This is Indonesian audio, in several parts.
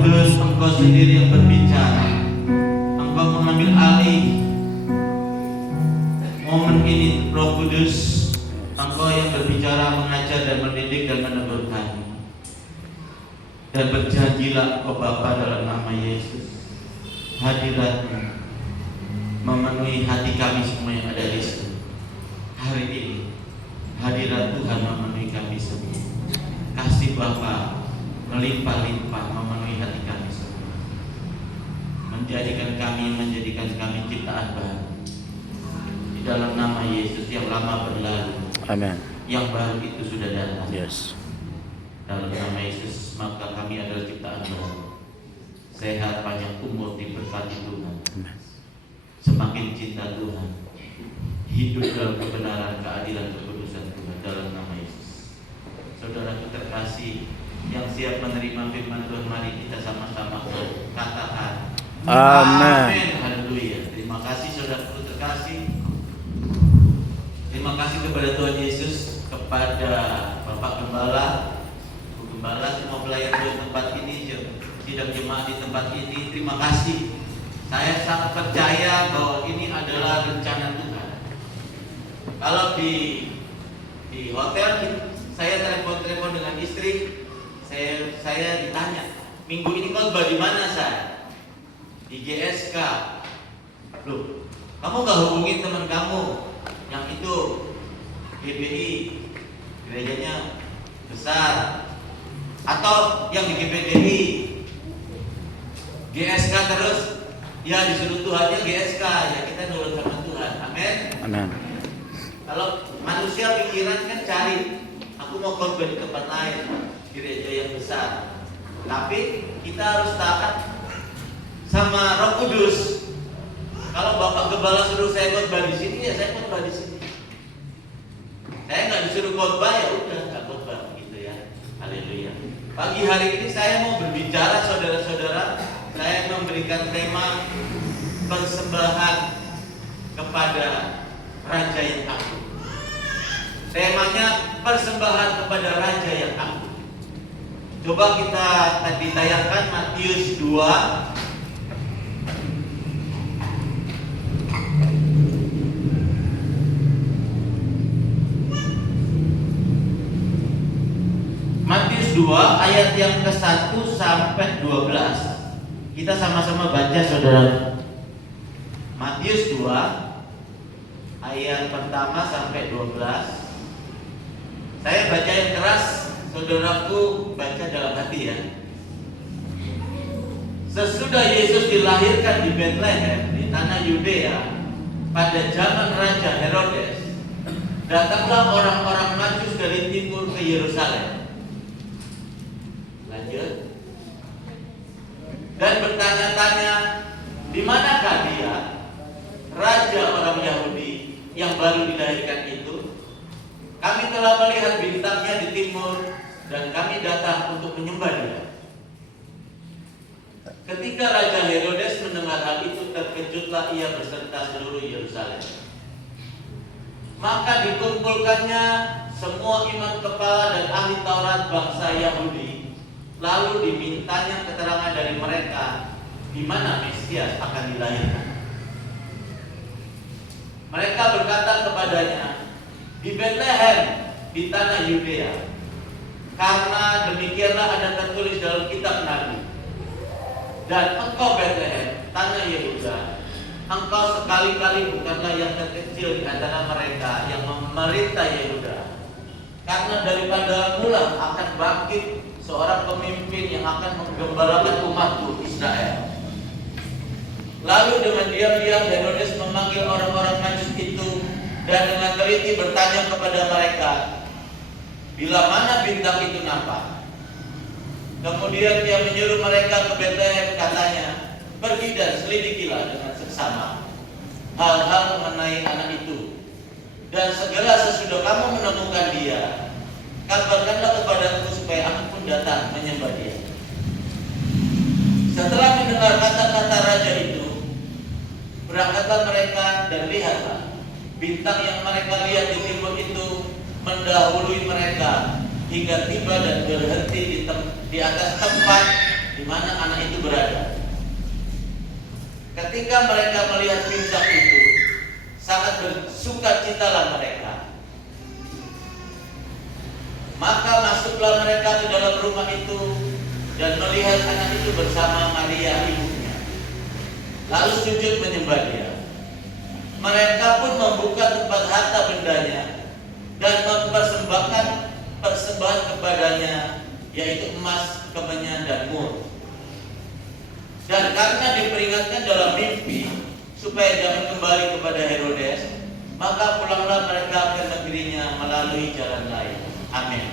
Kudus, Engkau sendiri yang berbicara. Engkau mengambil alih momen ini, Roh Kudus. Engkau yang berbicara, mengajar dan mendidik dan menegur kami. Dan berjanjilah Engkau Bapa dalam nama Yesus, hadirat-Mu memenuhi hati kami semua yang ada di sini. Hari ini hadirat Tuhan memenuhi kami semua. Kasih Bapa melimpah-limpah memenuhi hati kami semua, menjadikan kami ciptaan baru. Di dalam nama Yesus, yang lama berlalu, Amin. yang baru itu sudah datang. Yes. Dalam nama Yesus, maka kami adalah ciptaan baru. Sehat, panjang umur, diberkati Tuhan. Amin. Semakin cinta Tuhan, hidup dalam kebenaran, keadilan, kekudusan Tuhan, dalam nama Yesus. Saudaraku terkasih yang siap menerima firman Tuhan, mari kita sama-sama katakan Amin. Haleluya. Terima kasih saudaraku terkasih. Terima kasih kepada Tuhan Yesus, kepada Bapak Gembala, Bu Gembala, semua pelayan di tempat ini, sidang jemaat di tempat ini. Terima kasih. Saya sangat percaya bahwa ini adalah rencana Tuhan. Kalau di hotel saya telepon dengan istri, saya ditanya, minggu ini khotbah di mana saya? Di GSK. Loh, kamu gak hubungin teman kamu yang itu GBI, gerejanya besar, atau yang di GPDI, GSK terus? Ya disuruh Tuhannya GSK, ya kita nurut sama Tuhan. Amin. Amin. Kalau manusia pikiran kan cari, aku mau khotbah di tempat lain, gereja yang besar. Tapi kita harus taat sama Roh Kudus. Kalau Bapak Gembala suruh saya khotbah di sini, ya saya khotbah di sini. Saya nggak disuruh khotbah, ya udah nggak khotbah, gitu ya. Haleluya. Pagi hari ini saya mau berbicara, saudara-saudara. Saya memberikan tema persembahan kepada Raja yang agung. Temanya persembahan kepada Raja yang agung. Coba kita tadi tayangkan Matius 2 ayat yang ke-1 sampai 12. Kita sama-sama baca, saudara. Matius 2 ayat pertama sampai 12. Saya baca yang keras, saudaraku baca dalam hati ya. Sesudah Yesus dilahirkan di Bethlehem di tanah Yudea pada zaman Raja Herodes, datanglah orang-orang Majus dari timur ke Yerusalem. Lanjut. Dan bertanya-tanya, di manakah dia, Raja orang Yahudi yang baru dilahirkan itu? Kami telah melihat bintangnya di timur dan kami datang untuk menyembah dia. Ketika Raja Herodes mendengar hal itu, terkejutlah ia beserta seluruh Yerusalem. Maka dikumpulkannya semua imam kepala dan ahli Taurat bangsa Yahudi. Lalu dimintanya keterangan dari mereka di mana Mesias akan dilahirkan. Mereka berkata kepadanya, di Bethlehem di tanah Yudea, karena demikianlah ada tertulis dalam kitab Nabi. Dan engkau Bethlehem, tanah Yehuda, engkau sekali-kali bukanlah yang terkecil di antara mereka yang memerintah Yehuda, karena daripada mula akan bangkit seorang pemimpin yang akan menggembalakan umatku Israel. Lalu dengan diam-diam Herodes memanggil orang-orang Majus itu dan dengan teliti bertanya kepada mereka, bila mana bintang itu nampak? Kemudian dia menyuruh mereka ke Bethlehem, katanya, pergi dan selidikilah dengan seksama hal-hal mengenai anak itu. Dan segera sesudah kamu menemukan dia, kabarkanlah kepadaku supaya aku pun datang menyembah dia. Setelah mendengar kata-kata raja itu, berangkatlah mereka dan lihatlah, bintang yang mereka lihat di timur itu mendahului mereka hingga tiba dan berhenti di atas tempat di mana anak itu berada. Ketika mereka melihat bintang itu, sangat bersukacitalah mereka. Maka masuklah mereka ke dalam rumah itu dan melihat anak itu bersama Maria ibunya, lalu sujud menyembah dia. Mereka pun membuka tempat harta bendanya dan mempersembahkan persembahan kepadanya, yaitu emas, kemenyan, dan mur. Dan karena diperingatkan dalam mimpi supaya jangan kembali kepada Herodes, maka pulanglah mereka ke negerinya melalui jalan lain. Amin.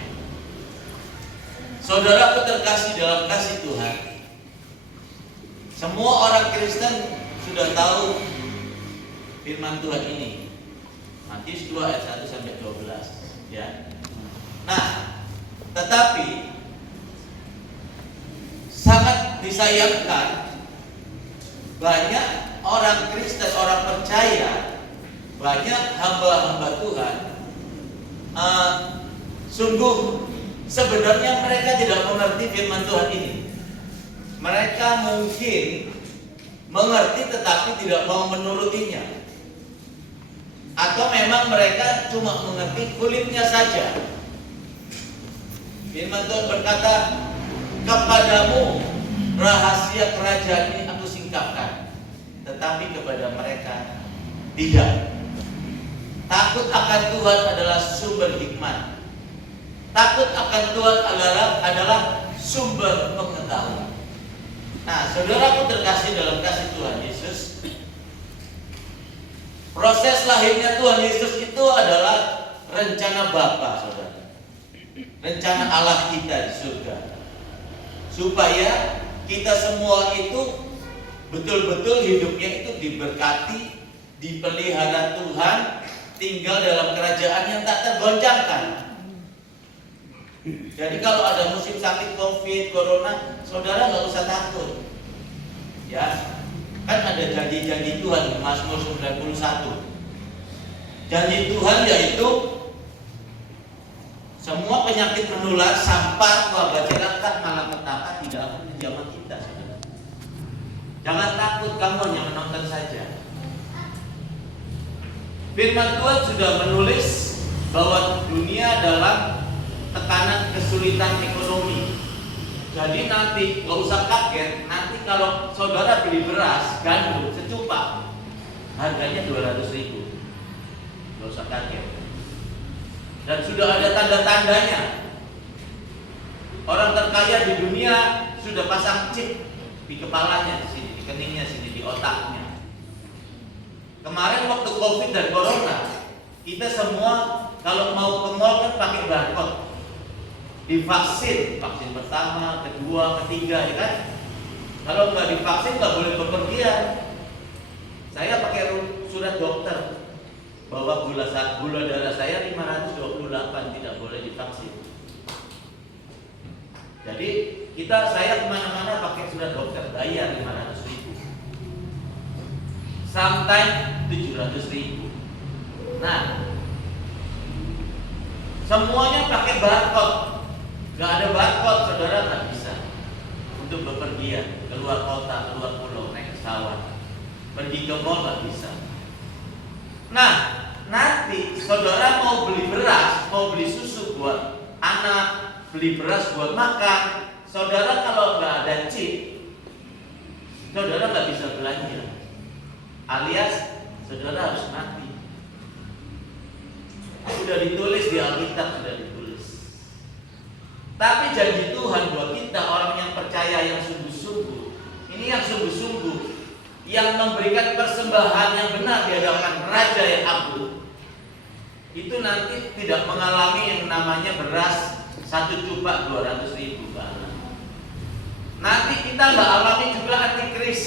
Saudaraku terkasih dalam kasih Tuhan, semua orang Kristen sudah tahu firman Tuhan ini, Matius 2 ayat 1 sampai 12, ya. Nah, tetapi sangat disayangkan banyak orang Kristen, orang percaya, banyak hamba-hamba Tuhan sungguh sebenarnya mereka tidak mengerti firman Tuhan ini. Mereka mungkin mengerti tetapi tidak mau menurutinya, atau memang mereka cuma mengerti kulitnya saja. Firman Tuhan berkata, kepadamu rahasia kerajaan ini aku singkapkan, tetapi kepada mereka tidak. Takut akan Tuhan adalah sumber hikmat. Takut akan Tuhan adalah sumber pengetahuan. Nah, saudaraku terkasih dalam kasih Tuhan Yesus, proses lahirnya Tuhan Yesus itu adalah rencana Bapa, saudara. Rencana Allah kita di surga, supaya kita semua itu betul-betul hidupnya itu diberkati, dipelihara Tuhan, tinggal dalam kerajaan yang tak tergoncangkan. Jadi kalau ada musim sakit COVID, Corona, saudara nggak usah takut, ya. Kan ada janji-janji Tuhan di Mazmur 91. Janji Tuhan yaitu semua penyakit menular, sampar, wabah jelata, malapetaka tidak akan menjamah kita, saudara. Jangan takut, kamu hanya menonton saja. Firman Tuhan sudah menulis bahwa dunia dalam tekanan kesulitan ekonomi. Jadi nanti nggak usah kaget, nanti kalau saudara beli beras gandum secupak harganya 200.000, nggak usah kaget. Dan sudah ada tanda-tandanya. Orang terkaya di dunia sudah pasang chip di kepalanya, di sini, di keningnya, sini, di otaknya. Kemarin waktu COVID dan Corona, kita semua kalau mau ke mall kan pakai barcode. Divaksin, vaksin pertama, kedua, ketiga, ya kan? Kalau nggak divaksin nggak boleh bepergian. Saya pakai surat dokter bahwa gula darah saya 528, tidak boleh divaksin. Jadi saya kemana-mana pakai surat dokter, bayar 500.000, sometimes 700.000. Nah, semuanya pakai barcode. Gak ada barcode, saudara nggak bisa untuk bepergian keluar kota, keluar pulau, naik pesawat, pergi ke mall nggak bisa. Nah, nanti saudara mau beli beras, mau beli susu buat anak, beli beras buat makan, saudara kalau nggak ada chip, saudara nggak bisa belanja, alias saudara harus mati. Sudah ditulis di Alkitab, sudah ditulis. Tapi janji Tuhan buat kita, orang yang percaya, yang sungguh-sungguh, ini yang sungguh-sungguh, yang memberikan persembahan yang benar di hadapan Raja yang agung, itu nanti tidak mengalami yang namanya beras 1 cupak 200.000. Nanti kita nggak alami juga antikris.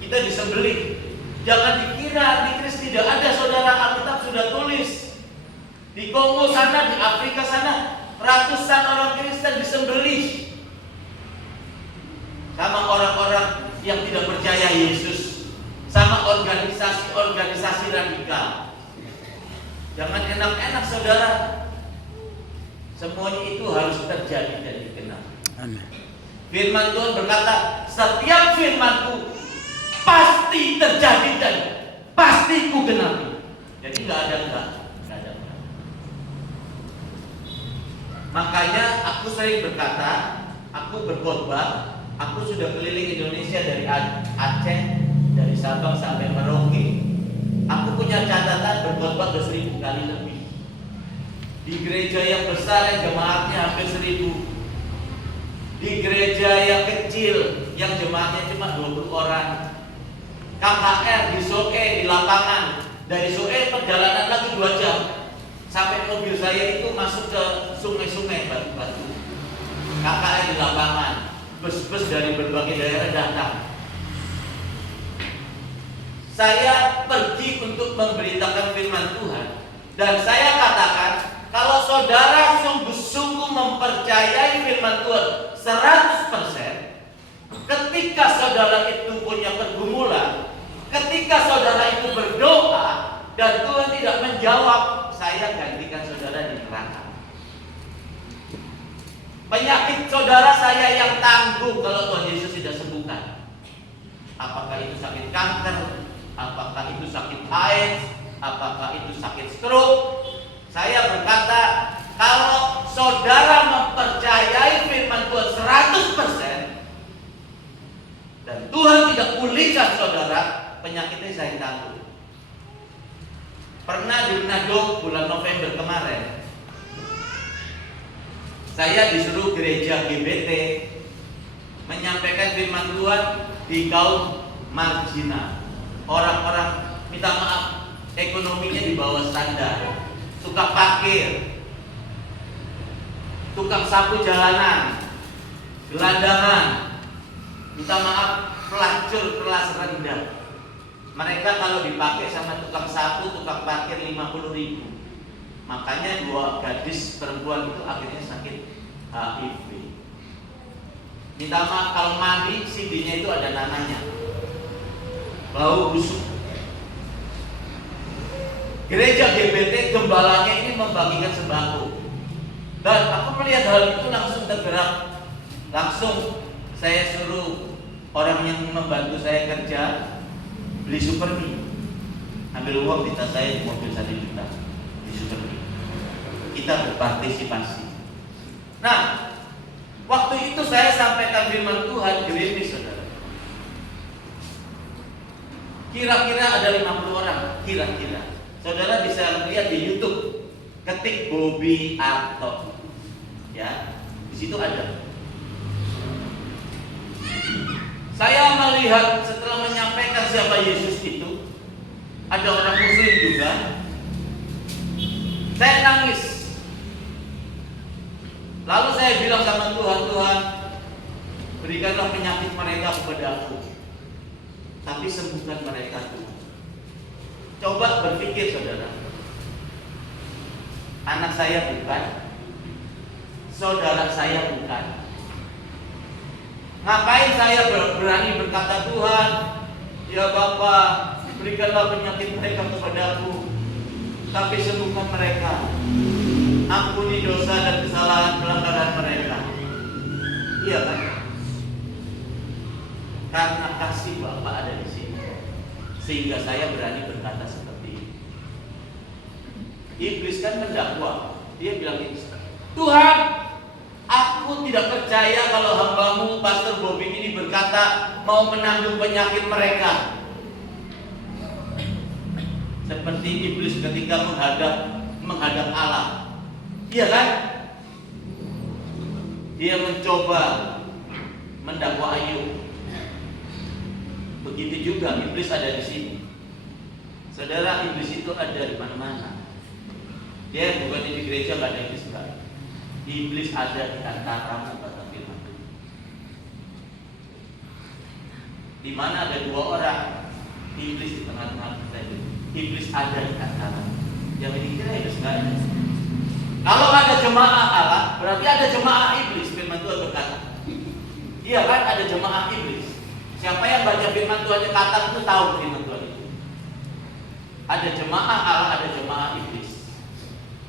Kita disembelih. Jangan dikira antikris tidak ada, saudara. Alkitab sudah tulis. Di Kongo sana, di Afrika sana, ratusan orang Kristen disembelih sama orang-orang yang tidak percaya Yesus, sama organisasi-organisasi radikal. Jangan enak-enak, saudara. Semuanya itu harus terjadi dan dikenal. Amin. Firman Tuhan berkata, setiap firmanku pasti terjadi dan pasti ku genapi. Jadi nggak ada enggak. Makanya aku sering berkata, aku berkhotbah, aku sudah keliling Indonesia dari Aceh, dari Sabang sampai Merauke. Aku punya catatan berkhotbah ke 1000 kali lebih. Di gereja yang besar yang jemaatnya hampir 1000. Di gereja yang kecil yang jemaatnya cuma 20 orang. KKR di Soe di lapangan. Dari Soe perjalanan lagi 2 jam. Sampai mobil saya itu masuk ke sungai-sungai batu-batu. KKR di lapangan. Bus-bus dari berbagai daerah datang. Saya pergi untuk memberitakan firman Tuhan. Dan saya katakan, kalau saudara sungguh-sungguh mempercayai firman Tuhan 100%, ketika saudara itu punya pergumulan, ketika saudara itu berdoa dan Tuhan tidak menjawab, saya gantikan saudara di neraka. Penyakit saudara saya yang tangguh kalau Tuhan Yesus tidak sembuhkan. Apakah itu sakit kanker, apakah itu sakit AIDS, apakah itu sakit stroke. Saya berkata, kalau saudara mempercayai firman Tuhan 100% dan Tuhan tidak pulihkan saudara, penyakitnya saya tangguh. Pernah di Manado bulan November kemarin, saya disuruh gereja GBT menyampaikan firman Tuhan di kaum marginal. Orang-orang, minta maaf, ekonominya di bawah standar. Tukang parkir, tukang sapu jalanan, gelandangan, minta maaf, pelacur kelas rendah. Mereka kalau dipakai sama tukang sapu, tukang parkir 50.000. Makanya 2 gadis perempuan itu akhirnya sakit HIV. Minta maaf, kalau mandi CD-nya itu ada nananya, bau busuk. Gereja GBT gembalanya ini membagikan sembako. Dan aku melihat hal itu langsung tergerak. Langsung saya suruh orang yang membantu saya kerja beli Supermi. Ambil uang di tas saya di mobil 1 juta di Supermi. Kita berpartisipasi. Nah, waktu itu saya sampaikan firman Tuhan gerimis, saudara. Kira-kira ada 50 orang, kira-kira. Saudara bisa lihat di YouTube, ketik Bobby Arto, ya, di situ ada. Saya melihat setelah menyampaikan siapa Yesus itu, ada orang Muslim juga. Saya nangis. Lalu saya bilang sama Tuhan, Tuhan, berikanlah penyakit mereka kepada aku, tapi sembuhkan mereka Tuhan. Coba berpikir saudara, anak saya bukan, saudara saya bukan. Ngapain saya berani berkata, Tuhan, ya Bapa, berikanlah penyakit mereka kepadaku, tapi sembuhkan mereka. Ampuni dosa dan kesalahan pelanggaran mereka. Iya kan? Karena kasih Bapa ada di sini, sehingga saya berani berkata seperti ini. Iblis kan mendakwa, dia bilang ini, Tuhan, aku tidak percaya kalau hambamu Pastor Bobby ini berkata mau menanggung penyakit mereka. Seperti iblis ketika menghadap Allah. Iya kan? Dia mencoba mendakwa Ayub. Begitu juga iblis ada di sini. Saudara, iblis itu ada di mana-mana. Dia bukan di gereja, nggak ada iblis, enggak. Iblis ada di antaramu, kata firman. Di mana ada 2 orang, iblis di tengah-tengah kita itu. Iblis ada di antara. Jangan dikira iblis nggak ada. Kalau ada jemaah Allah, berarti ada jemaah iblis. Firman Tuhan berkata, iya kan, ada jemaah iblis. Siapa yang baca firman Tuhan kata itu tahu firman Tuhan itu. Ada jemaah Allah, ada jemaah iblis.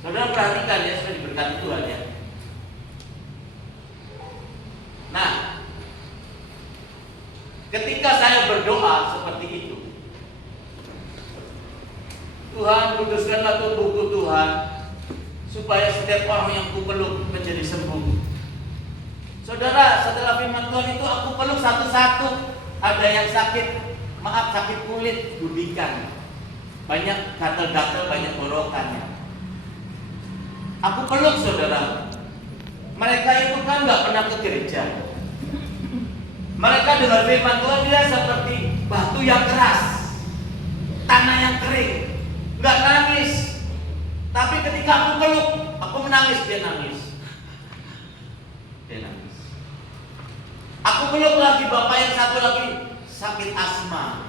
Saudara perhatikan ya, sudah diberkati Tuhan ya. Nah, Ketika saya berdoa seperti itu, Tuhan, kuduskanlah tubuhku Tuhan, supaya setiap orang yang kupeluk menjadi sembuh. Saudara, setelah firman Tuhan itu aku peluk satu-satu. Ada yang sakit kulit, gudikan. Banyak gatal-gatal, banyak borokannya. Aku peluk saudara. Mereka itu kan gak pernah ke gereja. Mereka dengar firman Tuhan dia seperti batu yang keras, tanah yang kering, gak nangis. Tapi ketika aku peluk, aku menangis, dia nangis. Dia nangis. Aku peluk lagi bapak yang satu lagi sakit asma.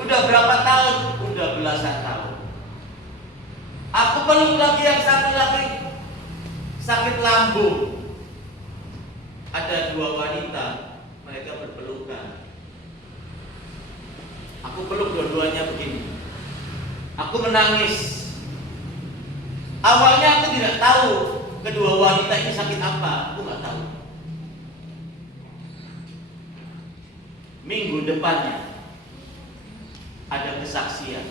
Udah berapa tahun? Udah belasan tahun. Aku peluk lagi yang satu lagi sakit lambung. Ada dua wanita, mereka berpelukan. Aku peluk dua-duanya begini. Aku menangis. Awalnya aku tidak tahu kedua wanita ini sakit apa, aku nggak tahu. Minggu depannya ada kesaksian.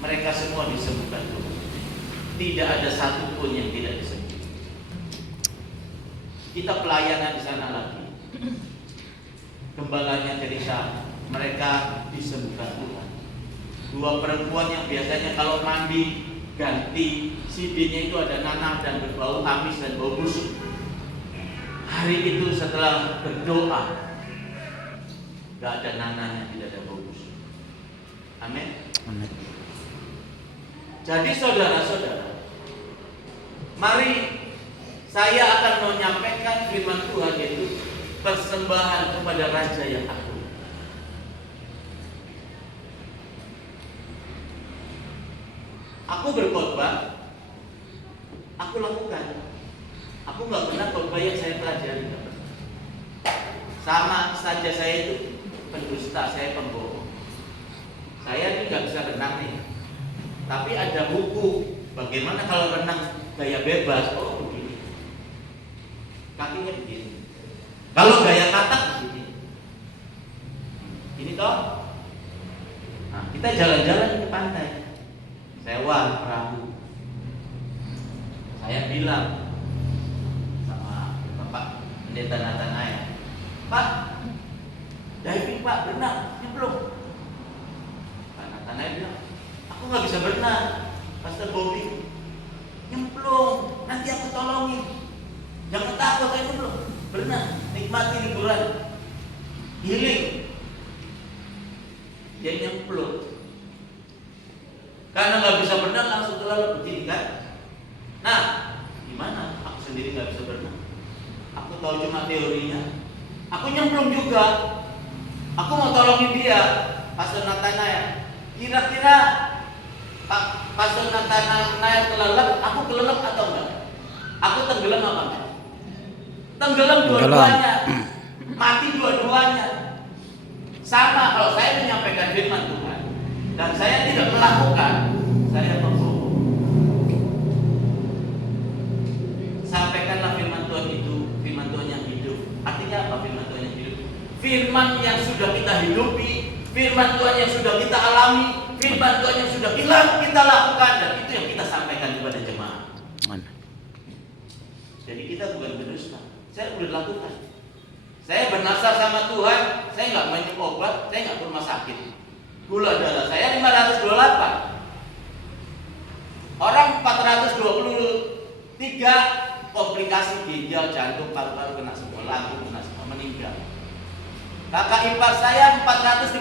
Mereka semua disembuhkan Tuhan. Tidak ada satupun yang tidak disembuhkan. Kita pelayanan di sana lagi. Gembalanya cerita mereka disembuhkan Tuhan. Dua perempuan yang biasanya kalau mandi ganti sidinnya itu ada nanah dan berbau amis dan bau busuk. Hari itu setelah berdoa, gak ada nanahnya, tidak ada bau busuk. Amin. Amin. Jadi saudara-saudara, mari saya akan menyampaikan firman Tuhan, yaitu persembahan kepada Raja yang agung. Aku berkhotbah, aku lakukan. Aku nggak pernah khotbah yang saya pelajari. Sama saja saya itu pendusta, saya pembohong. Saya ini nggak bisa renang nih, tapi ada buku bagaimana kalau renang gaya bebas. Oh begini, kakinya begini. Kalau gaya katak begini. Ini toh. Nah, kita jalan-jalan ke pantai, sewa perahu. Saya bilang sama Bapak Pendeta Natanaya, Pak, diving Pak, berenang, ini belum. Pak Natanaya bilang, aku nggak bisa berenang, Pastor Bobby. Nyemplung, nanti aku tolongin. Jangan takut, saya nyemplung. Berenang, nikmati liburan, healing. Dia nyemplung. Karena nggak bisa berenang langsung kelelep begini kan. Nah, gimana? Aku sendiri nggak bisa berenang. Aku tahu cuma teorinya. Aku nyemplung juga. Aku mau tolongin dia, Pastor Natanaya. Kira-kira Pak Pastor Natanaya kelelep, aku kelelep atau enggak? Aku tenggelam apa enggak? Tenggelam dua-duanya. Mati dua-duanya. Sama kalau saya menyampaikan firman Tuhan dan saya tidak melakukan, saya pembohong. Sampaikanlah firman Tuhan itu, firman Tuhan yang hidup. Artinya apa firman Tuhan yang hidup? Firman yang sudah kita hidupi, firman Tuhan yang sudah kita alami, firman Tuhan yang sudah kita lakukan, dan itu yang kita sampaikan kepada jemaat. Jadi kita bukan berdusta. Saya sudah lakukan. Saya bernasar sama Tuhan, saya nggak minum obat, saya nggak ke rumah sakit. Gula darah saya 528. Orang 423 komplikasi ginjal, jantung, paru-paru kena semua, lambung kena semua, meninggal. Kakak ipar saya 437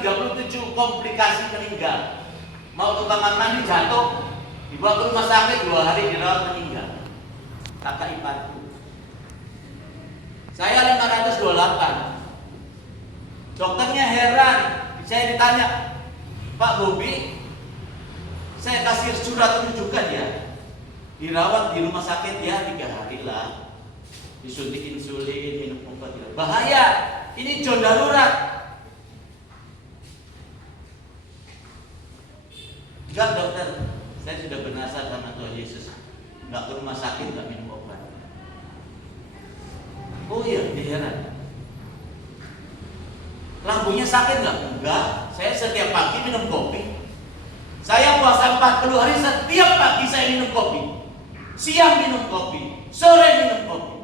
komplikasi meninggal. Mau ke kamar mandi jatuh, dibawa ke rumah sakit 2 hari dirawat meninggal. Kakak iparku. Saya 528. Dokternya heran. Saya ditanya, Pak Bobi, saya kasih surat rujukan ya. Dirawat di rumah sakit ya 3 hari lah. Disuntik insulin, minum obat ya. Bahaya. Ini zona darurat. Enggak dokter, saya sudah bernasar sama Tuhan Yesus. Enggak ke rumah sakit, enggak minum obat. Oh iya, dia heran. Lambungnya sakit nggak? Enggak. Saya setiap pagi minum kopi. Saya puasa 40 hari, setiap pagi saya minum kopi. Siang minum kopi, sore minum kopi.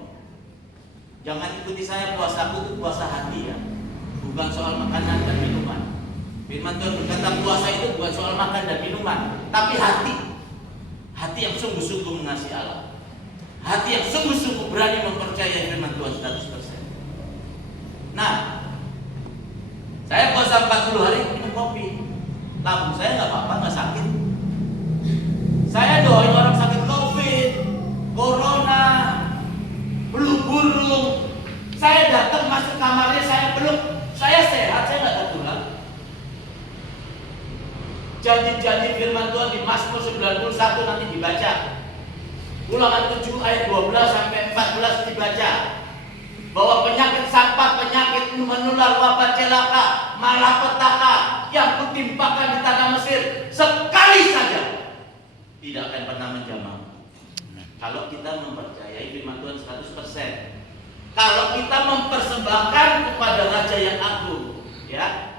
Jangan ikuti saya, puasaku itu puasa hati ya. Bukan soal makanan dan minuman. Firman Tuhan berkata puasa itu bukan soal makan dan minuman, tapi hati. Hati yang sungguh-sungguh mengasihi Allah. Hati yang sungguh-sungguh berani mempercayai firman Tuhan 100%. Nah, saya puasa 40 hari minum kopi. Lambung saya nggak apa-apa, nggak sakit. Saya doain orang sakit COVID, corona, flu burung. Saya datang masuk kamarnya, saya peluk. Saya sehat, saya nggak tertular. Janji-janji firman Tuhan di Mazmur 91 nanti dibaca. Ulangan 7 ayat 12 sampai 14 dibaca. Bahwa penyakit sampah, penyakit menular, wabah celaka, malapetaka yang kutimpakan di tanah Mesir sekali saja tidak akan pernah menjamah. Kalau kita mempercayai firman Tuhan 100%. Kalau kita mempersembahkan kepada Raja yang agung, ya.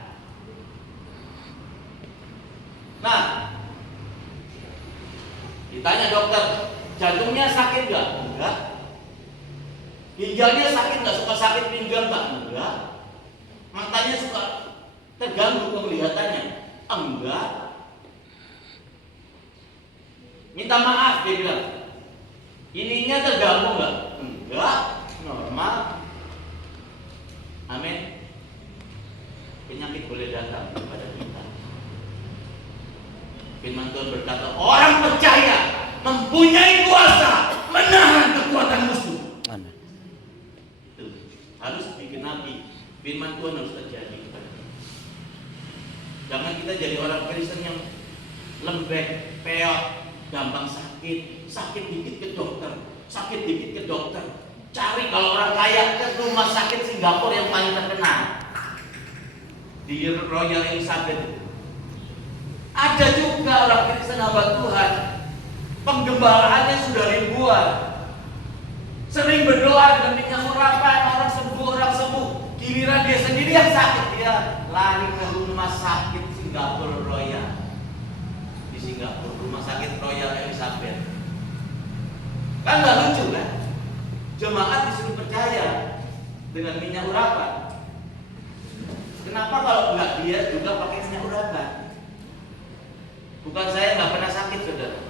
Nah, ditanya dokter, jantungnya sakit nggak? Enggak. Ginjalnya sakit nggak? Suka sakit pinggang nggak? Enggak. Matanya suka terganggu penglihatannya? Enggak. Minta maaf, dia bilang. Ininya terganggu nggak? Enggak. Normal. Amin. Penyakit boleh datang kepada kita. Firman Tuhan berkata, orang percaya mempunyai kuasa menahan kekuatan musuh. Itu harus digenapi. Firman Tuhan harus terjadi kepada kita. Jangan kita jadi orang Kristen yang lembek, peot, gampang sakit, sakit dikit ke dokter, sakit dikit ke dokter. Cari kalau orang kaya ke rumah sakit Singapura yang paling terkenal di Royal Elizabeth. Ada juga orang Kristen hamba Tuhan, penggembalaannya sudah ribuan, sering berdoa dengan minyak urapan, orang sembuh, giliran dia sendiri yang sakit, dia lari ke rumah sakit Singapura Royal. Di Singapura, rumah sakit Royal Elizabeth. Kan gak lucu kan? Jemaat disuruh percaya dengan minyak urapan. Kenapa kalau enggak dia juga pakai minyak urapan? Bukan saya nggak pernah sakit, saudara.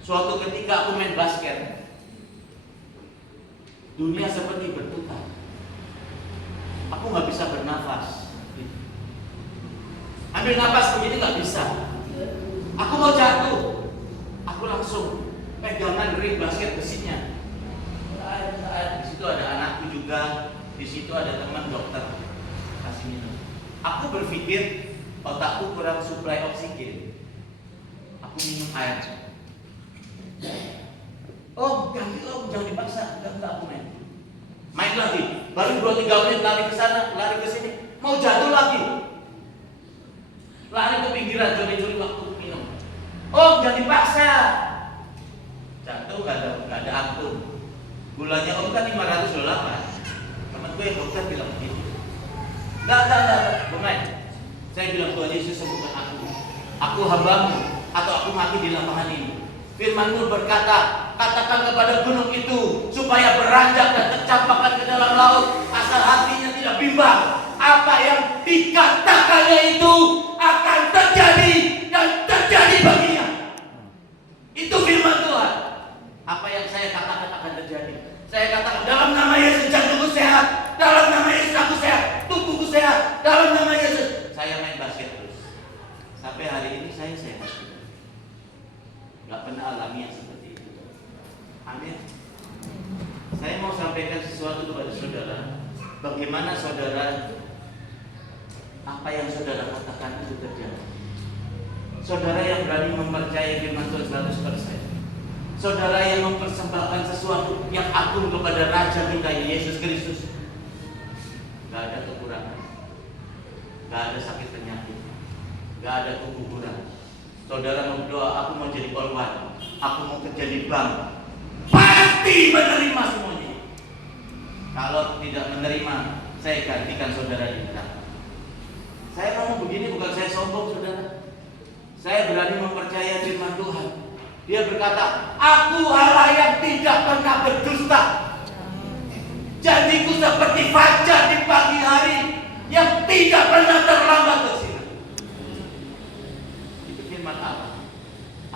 Suatu ketika aku main basket, dunia seperti berputar. Aku nggak bisa bernafas. Ambil nafas begini nggak bisa. Aku mau jatuh, aku langsung pegangan ring basket besinya. Di situ ada anakku juga, di situ ada teman dokter kasih minum. Aku berpikir otakku kurang suplai oksigen. Aku minum air. Oh, ganti om, jangan dipaksa. Enggak aku main. Main lagi. Baru 2-3 menit lari ke sana, lari ke sini. Mau jatuh lagi. Lari ke pinggiran, curi-curi waktu minum. Oh, jangan dipaksa. Jatuh nggak ada ampun. Gulanya om kan 508. Temen gue yang dokter bilang begitu. Enggak, main. Saya bilang Tuhan Yesus sembuhkan aku. Aku hambamu atau aku mati di lapangan ini. Firman-Mu berkata, katakan kepada gunung itu supaya beranjak dan tercampakkan ke dalam laut, asal hatinya tidak bimbang. Apa yang dikatakannya itu akan terjadi dan terjadi baginya. Itu firman Tuhan. Apa yang saya katakan akan terjadi. Saya katakan dalam nama Yesus jantungku sehat, dalam nama Yesus aku sehat, tubuhku sehat, dalam nama Yesus. Saya main basket terus. Sampai hari ini saya sehat. Gak pernah alami yang seperti itu. Amin. Saya mau sampaikan sesuatu kepada saudara. Bagaimana saudara, apa yang saudara katakan itu terjadi. Saudara yang berani mempercayai firman Tuhan 100%. Saudara yang mempersembahkan sesuatu yang agung kepada Raja kita Yesus Kristus. Gak ada kekurangan, gak ada sakit penyakit, gak ada keguguran. Saudara berdoa, aku mau jadi polwan, aku mau kerja di bank, pasti menerima semuanya. Kalau tidak menerima, saya gantikan saudara di neraka. Saya ngomong begini bukan saya sombong, saudara. Saya berani mempercayai firman Tuhan. Dia berkata, aku Allah yang tidak pernah berdusta. Janjiku seperti fajar di pagi hari yang tidak pernah terlambat bersinar. Itu firman Allah.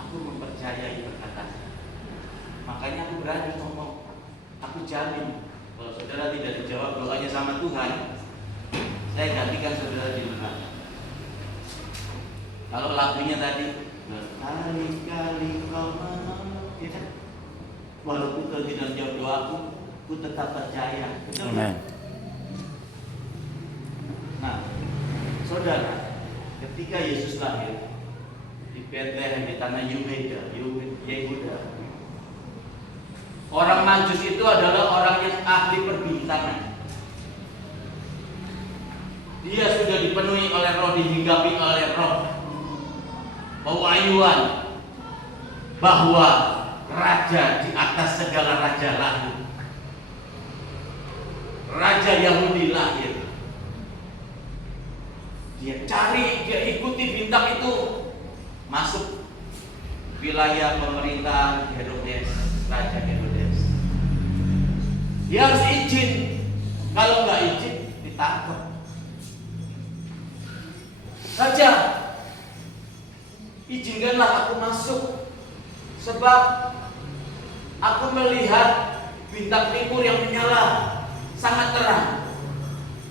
Aku mempercayai perkataannya. Makanya aku berani ngomong. Aku jamin kalau saudara tidak dijawab doanya sama Tuhan, saya gantikan saudara di neraka. Kalau lagunya tadi berkali-kali kau menolak, ya kan? Walaupun kau tidak jawab doaku, ku tetap percaya. Betul kan? Nah, saudara, ketika Yesus lahir di Bethlehem di tanah Yehuda, orang Majus itu adalah orang yang ahli perbintangan. Dia sudah dipenuhi oleh roh, dihinggapi oleh roh pewahyuan bahwa raja di atas segala raja lahir. Raja Yahudi lahir. Dia cari, dia ikuti bintang itu, masuk wilayah pemerintah Herodes, Raja Herodes. Dia harus izin. Kalau nggak izin, ditangkap. Raja, izinkanlah aku masuk, sebab aku melihat bintang timur yang menyala sangat terang.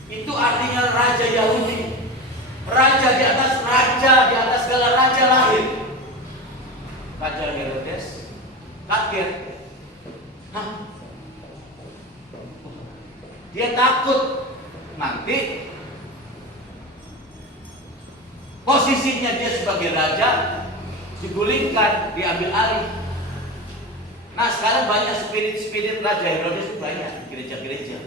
Itu artinya Raja Yahudi, raja di atas segala raja lahir. Raja Herodes kaget. Hah? Dia takut nanti posisinya dia sebagai raja digulingkan, diambil alih. Nah, sekarang banyak spirit Raja Herodes itu banyak di gereja-gereja.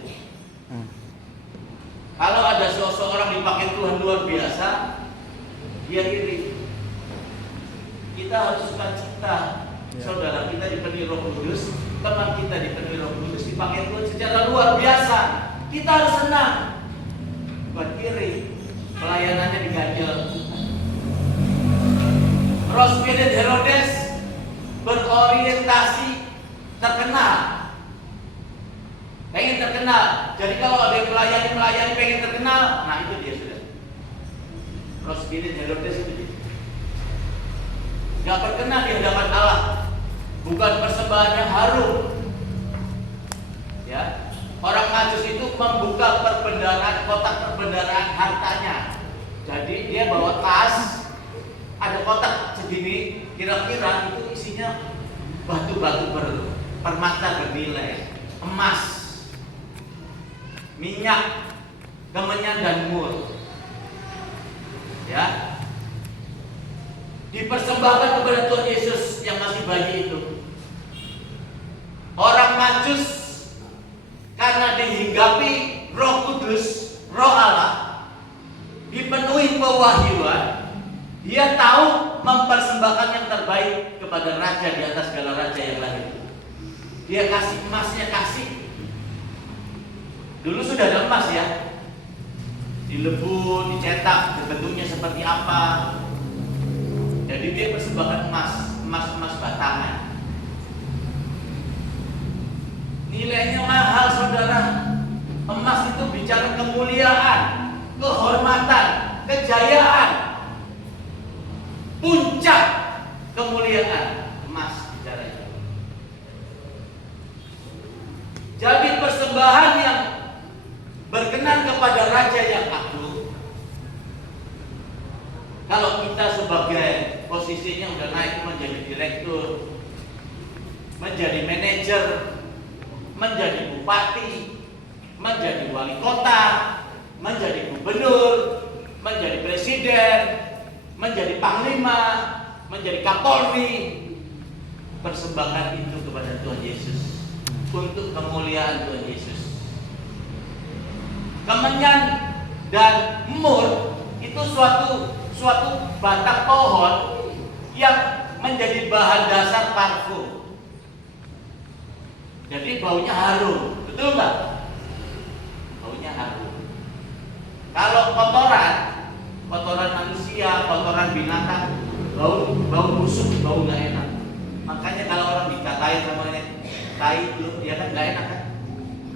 Kalau ada seseorang dipakai Tuhan luar biasa, dia iri. Kita harus sukacita. Saudara kita dipenuhi Roh Kudus, teman kita dipenuhi Roh Kudus, dipakai Tuhan secara luar biasa. Kita harus senang. Bukan iri. Pelayanannya diganjel. Roh spirit Herodes berorientasi terkenal, pengen terkenal. Jadi kalau ada yang melayani pengen terkenal, nah itu dia sudah. Roh spirit Herodes itu dia. Gak berkenan di hadapan Allah, bukan persembahan yang harum. Ya, orang Majus itu membuka kotak perbendaharaan hartanya. Jadi dia bawa tas, ada kotak segini, kira-kira itu isinya batu-batu permata bernilai, emas, minyak, kemenyan dan mur. Ya, dipersembahkan kepada Tuhan Yesus yang masih bayi itu. Orang Majus karena dihinggapi Roh Kudus, Roh Allah, dipenuhi pewahyuan, dia tahu mempersembahkan yang terbaik kepada raja di atas segala raja yang lahir. Dia kasih emasnya, kasih. Dulu sudah ada emas ya, dilebur, dicetak, bentuknya seperti apa. Jadi dia persembahkan emas batangan. Nilainya mahal, saudara. Emas itu bicara kemuliaan, kehormatan, kejayaan, puncak kemuliaan. Emas bicara itu. Jadi persembahan yang berkenan kepada raja yang agung. Kalau kita sebagai posisinya udah naik menjadi direktur, menjadi manajer, menjadi bupati, menjadi wali kota, menjadi gubernur, menjadi presiden, menjadi panglima, menjadi kapolri, persembahkan itu kepada Tuhan Yesus untuk kemuliaan Tuhan Yesus. Kemenyan dan mur itu suatu batang pohon yang menjadi bahan dasar parfum. Jadi baunya harum, betul nggak? baunya harum. Kalau kotoran manusia, kotoran binatang, bau busuk, bau nggak enak. Makanya kalau orang dikatain sama tai belum, dia kan nggak enak kan?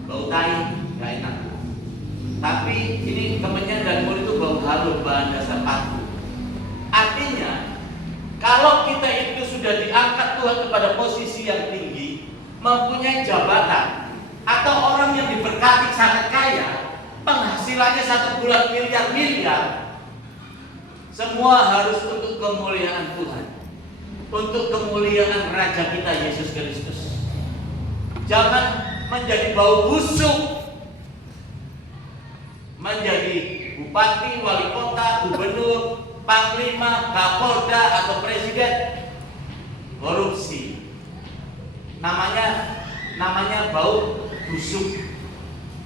Bau tai nggak enak. Tapi ini kemenyan dan mur itu bau harum, bahan dasar parfum. Artinya kalau kita itu sudah diangkat Tuhan kepada posisi yang tinggi, mempunyai jabatan, atau orang yang diberkati sangat kaya, penghasilannya 1 bulan miliar-miliar, semua harus untuk kemuliaan Tuhan, untuk kemuliaan Raja kita Yesus Kristus. Jangan menjadi bau busuk, menjadi bupati, wali kota, gubernur, panglima, kapolda atau presiden korupsi. Namanya bau busuk,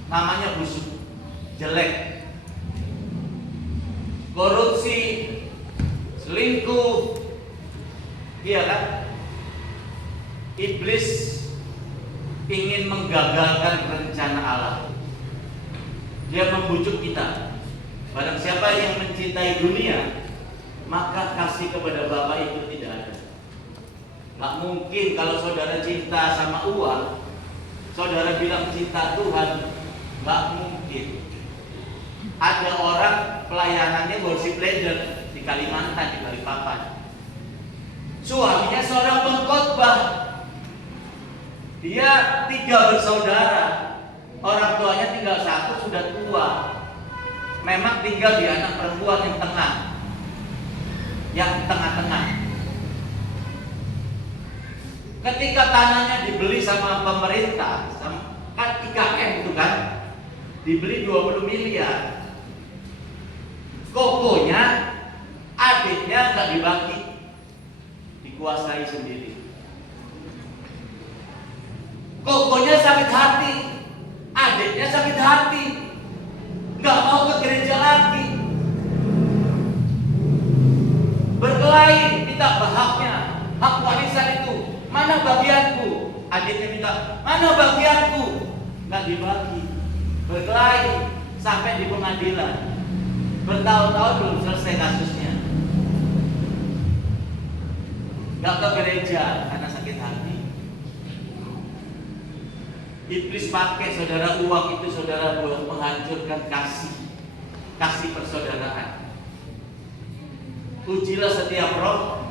namanya busuk, jelek. Korupsi, selingkuh, iya kan? Iblis ingin menggagalkan rencana Allah. Dia membujuk kita. Barang siapa yang mencintai dunia, maka kasih kepada Bapa itu tidak ada. Gak mungkin kalau saudara cinta sama uang, saudara bilang cinta Tuhan. Gak mungkin. Ada orang pelayanannya worship leader di Kalimantan, di Balikpapan. Suaminya seorang pengkhotbah. Dia 3 bersaudara. Orang tuanya tinggal 1, sudah tua. Memang tinggal di anak perempuan yang tengah, yang tengah-tengah. Ketika tanahnya dibeli sama pemerintah, kan IKM itu kan, dibeli 20 miliar. Kokonya adiknya nggak dibagi, dikuasai sendiri. Kokonya sakit hati, adiknya sakit hati, nggak mau ke gereja lagi, berkelahi minta haknya, hak warisan itu. Mana bagianku? Adiknya minta, mana bagianku? Nggak dibagi, berkelahi sampai di pengadilan, bertahun-tahun belum selesai kasusnya. Nggak ke gereja karena sakit hati. Iblis pakai saudara uang itu saudara buat menghancurkan kasih persaudaraan. Ujilah setiap roh,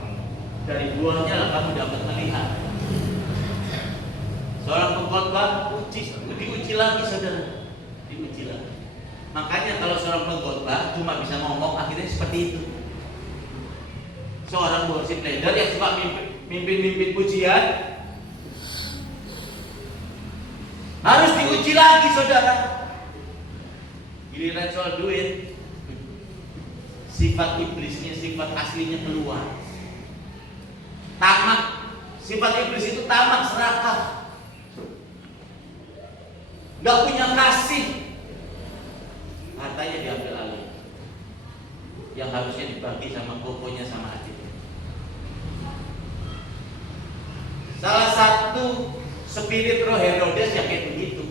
dari buahnya lah kamu dapat melihat. Seorang pengkhotbah diuji lagi saudara, diuji lagi. Makanya kalau seorang pengkhotbah cuma bisa ngomong, akhirnya seperti itu. Seorang worship leader yang suka mimpin pujian harus diuji lagi saudara. Giliran soal duit, sifat iblisnya, sifat aslinya keluar. Tamak, sifat iblis itu tamak, serakah, gak punya kasih, hartanya diambil alih, yang harusnya dibagi sama kokonya sama adiknya. Salah satu spirit roh Herodes yang kayak begitu.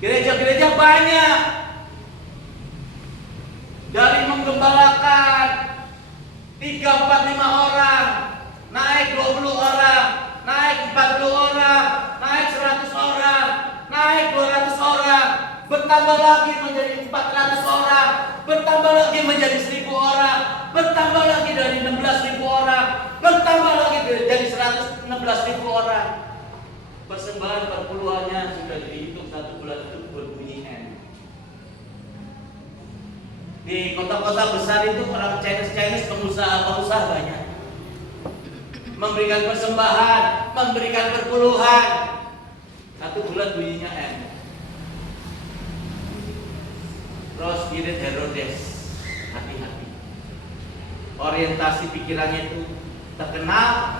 Gereja-gereja banyak, dari menggembalakan 3, 4, 5 orang, naik 20 orang, naik 40 orang, naik 100 orang, naik 200 orang, bertambah lagi menjadi 400 orang, bertambah lagi menjadi 1000 orang, bertambah lagi dari 16.000 orang, bertambah lagi dari 116.000 orang. Persembahan perpuluhannya sudah dihitung 1 bulan itu berbunyi N. Di kota-kota besar itu orang Chinese pengusaha banyak, memberikan persembahan, memberikan perpuluhan. 1 bulan bunyinya N. Terus spirit Herodes, hati-hati. Orientasi pikirannya itu terkenal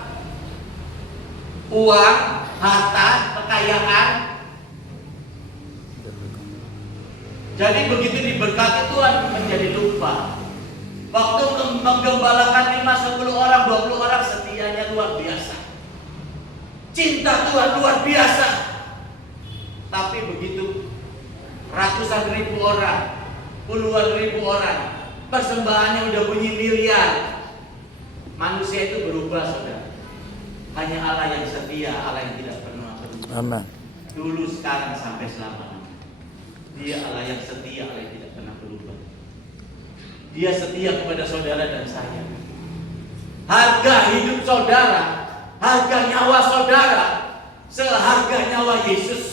uang, harta, kekayaan. Jadi begitu diberkati Tuhan menjadi lupa. Waktu menggembalakan 5, 10 orang, 20 orang, setianya luar biasa. Cinta Tuhan luar biasa. Tapi begitu ratusan ribu orang, puluhan ribu orang, persembahannya udah bunyi miliar. Manusia itu berubah, saudara. Hanya Allah yang setia, Allah yang tidak pernah berubah. Amin. Dulu, sekarang, sampai selamanya. Dia Allah yang setia, Allah yang tidak pernah berubah. Dia setia kepada saudara dan saya. Harga hidup saudara, harga nyawa saudara, seharga nyawa Yesus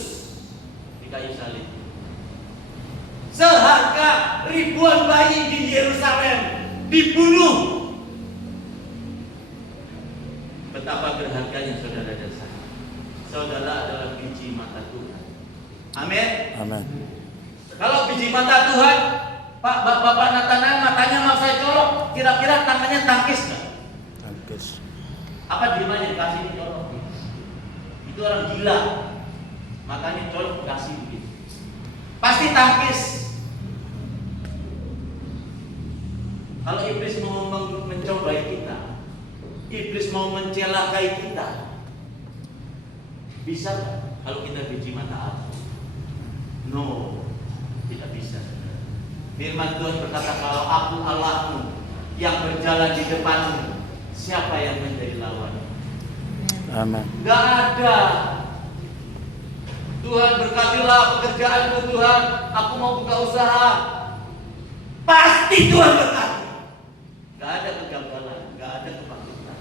di kayu salib. Seharga ribuan bayi di Yerusalem dibunuh. Betapa berharganya saudara dan saya. Saudara adalah biji mata Tuhan. Amin. Amin. Kalau biji mata Tuhan, Bapak Natanael matanya mau saya colok, kira-kira tangannya tangkis nggak? Tangkis. Apa diamannya kasih colok? Itu orang gila. Matanya colok kasih begitu. Pasti tangkis. Kalau iblis mau mencobai kita, iblis mau mencelakai kita, bisa kalau kita biji mata Allah? No, tidak bisa. Firman Tuhan berkata, kalau aku Allahmu yang berjalan di depanmu, siapa yang menjadi lawan? Amin. Gak ada. Tuhan berkatilah pekerjaanku Tuhan, aku mau buka usaha. Pasti Tuhan berkati. Gak ada kegagalan, gak ada kebangkitan.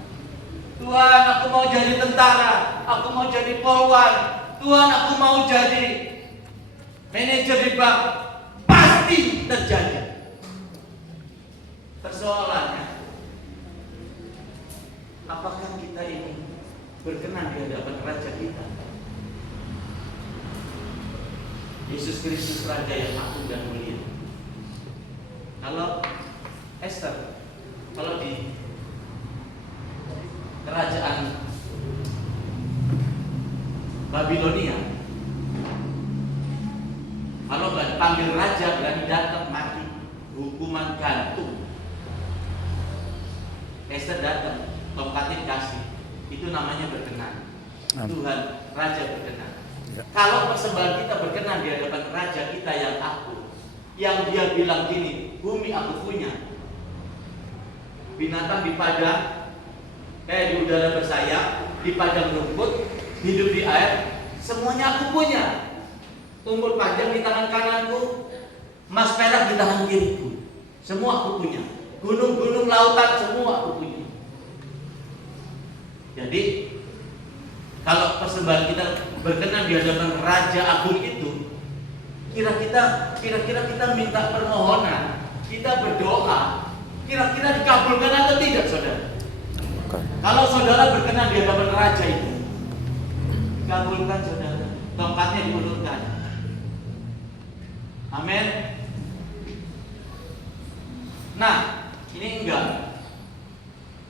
Tuhan, aku mau jadi tentara, aku mau jadi polwan. Tuhan, aku mau jadi manajer di bank. Pasti terjadi. Persoalannya, apakah kita ini berkenan di hadapan Raja kita? Yesus Kristus Raja yang agung dan mulia. Kalau Esther, kalau di kerajaan Babilonia, kalau nggak dipanggil raja berani datang mati, hukuman gantung. Esther datang, tongkatnya dikasih, itu namanya berkenan. Tuhan Raja berkenan. Ya. Kalau persembahan kita berkenan di hadapan Raja kita yang aku, yang dia bilang gini, bumi aku punya, binatang di padang, di udara bersayap, di padang rumput, hidup di air, semuanya aku punya. Umur panjang di tangan kananku, emas perak di tangan kiriku, semua aku punya. Gunung-gunung lautan semua aku punya. Jadi kalau persembahan kita berkenan di hadapan Raja Agung itu, kira-kira kita minta permohonan, kita berdoa, kira-kira dikabulkan atau tidak, saudara? Kalau saudara berkenan di hadapan Raja itu, dikabulkan, saudara. Tongkatnya diulurkan. Amin. Nah, ini enggak.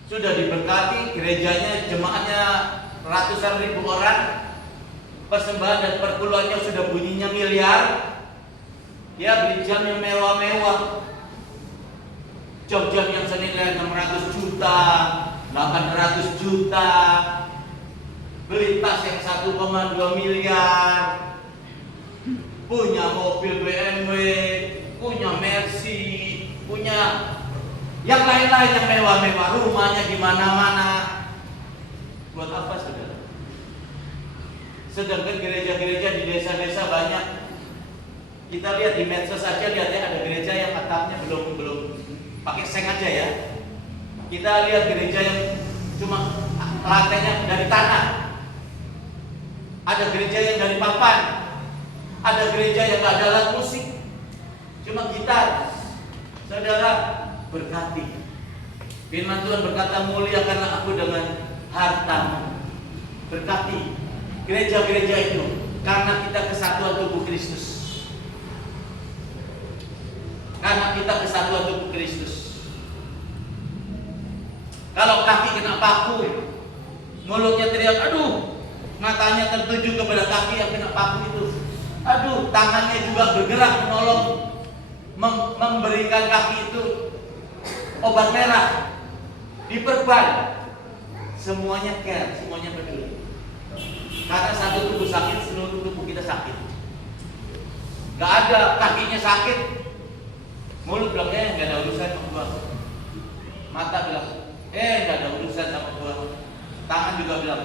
Sudah diberkati gerejanya, jemaatnya ratusan ribu orang, persembahan dan perpuluhannya sudah bunyinya miliar. Dia beli jam yang mewah-mewah, jam-jam yang senilai 600 juta, 800 juta, beli tas yang 1,2 miliar, punya mobil BMW, punya Mercy, punya yang lain-lain yang mewah-mewah, rumahnya di mana-mana. Buat apa, saudara? Sedangkan gereja-gereja di desa-desa banyak. Kita lihat di medsos saja, lihatnya ada gereja yang atapnya belum pakai seng aja ya. Kita lihat gereja yang cuma lantainya dari tanah. Ada gereja yang dari papan. Ada gereja yang gak ada alat musik, cuma gitar. Saudara, berkati. Firman Tuhan berkata, muliakanlah aku dengan hartamu. Berkati gereja-gereja itu, karena kita kesatuan tubuh Kristus. Karena kita kesatuan tubuh Kristus. Kalau kaki kena paku, mulutnya teriak, aduh, matanya tertuju kepada kaki yang kena paku itu. Aduh, tangannya juga bergerak menolong, memberikan kaki itu obat merah, diperban. Semuanya care, semuanya peduli. Karena satu tubuh sakit, seluruh tubuh kita sakit. Gak ada, kakinya sakit. Mulut bilang, gak ada urusan sama gua. Mata bilang, gak ada urusan sama gua. Tangan juga bilang,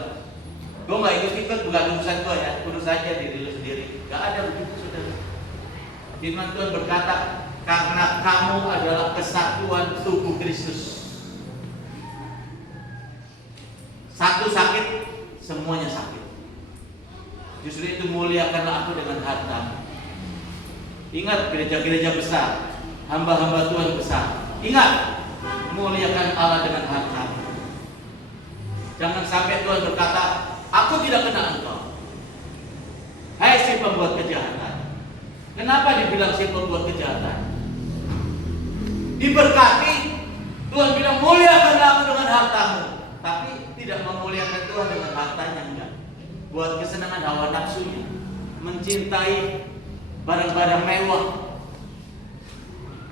gua gak ikut-ikut, bukan urusan gua ya, urus aja diri lu sendiri. Gak ada begitu, saudara. Firman Tuhan berkata, karena kamu adalah kesatuan tubuh Kristus. Satu sakit, semuanya sakit. Justru itu muliakanlah aku dengan hartamu. Ingat gereja-gereja besar, hamba-hamba Tuhan besar. Ingat, muliakan Allah dengan hartamu. Jangan sampai Tuhan berkata, aku tidak kenal engkau. Hai si pembuat kejahatan. Kenapa dibilang si pembuat kejahatan? Diberkati, Tuhan bilang muliakanlah aku dengan hartamu. Tapi tidak memuliakan Tuhan dengan hartanya, enggak. Buat kesenangan hawa nafsunya, mencintai barang-barang mewah.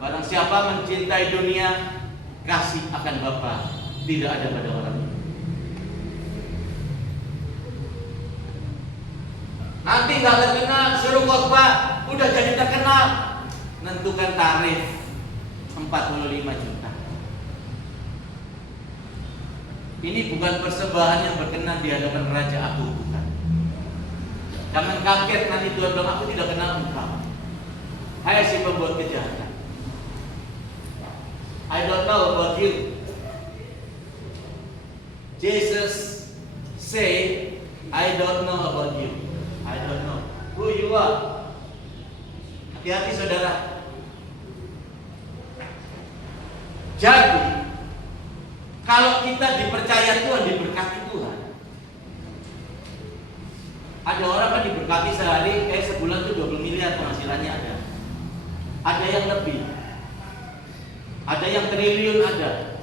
Barang siapa mencintai dunia, kasih akan Bapa tidak ada pada orang itu. Nanti nggak terkenal, suruh khotbah, udah jadi terkenal, nentukan tarif 45 juta. Ini bukan persembahan yang berkenan di hadapan Raja aku, bukan. Jangan kaget nanti Tuhan bilang, aku tidak kenal engkau. Hai si pembuat kejahatan. I don't know about you. Jesus say, I don't know about you. I don't know who you are. Hati-hati saudara. Jadi, kalau kita dipercaya Tuhan, diberkati Tuhan. Ada orang kan diberkati sehari, sebulan tuh 20 miliar penghasilannya ada. Ada yang lebih. Ada yang triliun ada.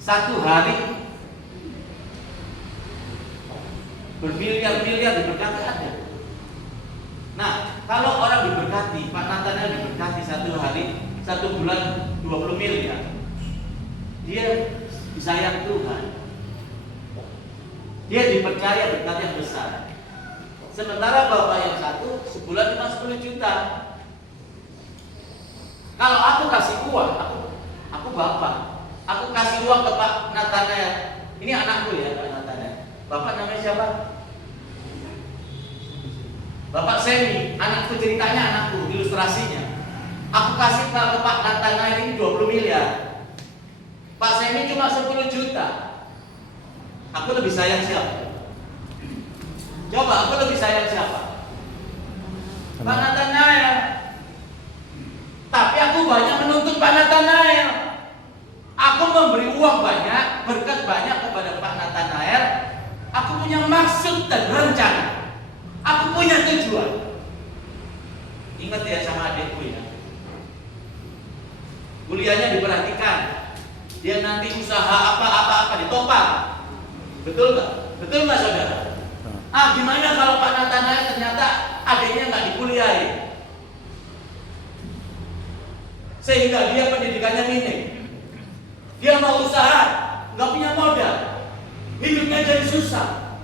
Satu hari bermiliar-miliar diberkati ada. Nah, kalau orang diberkati, Pak Nathanael diberkati satu hari, satu bulan 20 miliar. Dia disayang Tuhan. Dia dipercaya berkat yang besar. Sementara bapak yang satu sebulan cuma 10 juta. Kalau aku kasih uang, aku bapak, aku kasih uang ke Pak Nathanael. Ini anakku ya, Pak Nathanael. Bapak namanya siapa? Bapak Semi, anakku, ceritanya anakku, ilustrasinya. Aku kasih ke Pak Nathanael ini 20 miliar. Pak Semi cuma 10 juta. Aku lebih sayang siapa? Coba, aku lebih sayang siapa? Pak Nathanael. Tapi aku banyak menuntut Pak Nathanael. Aku memberi uang banyak, berkat banyak kepada Pak Nathanael. Aku punya maksud dan rencana. Aku punya tujuan. Ingat ya sama adikku ya. Kuliahnya diperhatikan. Dia nanti usaha apa-apa ditopang. Betul nggak? Betul nggak saudara? Gimana kalau Pak Nathanael ternyata adiknya nggak dikuliahin, sehingga dia pendidikannya minim, dia mau usaha, nggak punya modal, hidupnya jadi susah.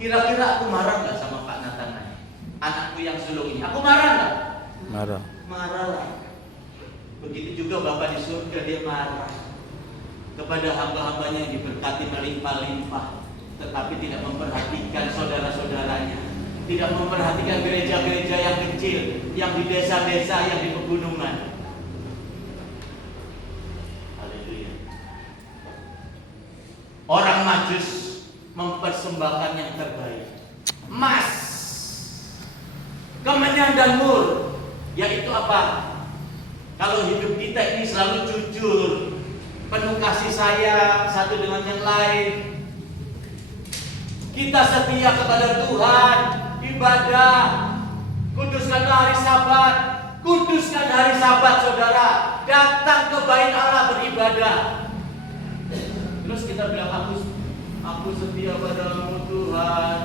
Kira-kira aku marah nggak sama Pak Nathanael, anakku yang sulung ini? Aku marah nggak? Marah. Marah lah. Begitu juga Bapa di surga, dia marah kepada hamba-hambanya yang diberkati melimpah-limpah, tetapi tidak memperhatikan saudara-saudaranya, tidak memperhatikan gereja-gereja yang kecil, yang di desa-desa, yang di pegunungan. Haleluya. Orang Majus mempersembahkan yang terbaik, emas, kemenyan dan mur, yaitu apa? Kalau hidup kita ini selalu jujur, penuh kasih sayang satu dengan yang lain, kita setia kepada Tuhan, ibadah, kuduskanlah hari Sabat, kuduskan hari Sabat saudara, datang ke bait Allah beribadah. Terus kita bilang, aku setia padamu Tuhan.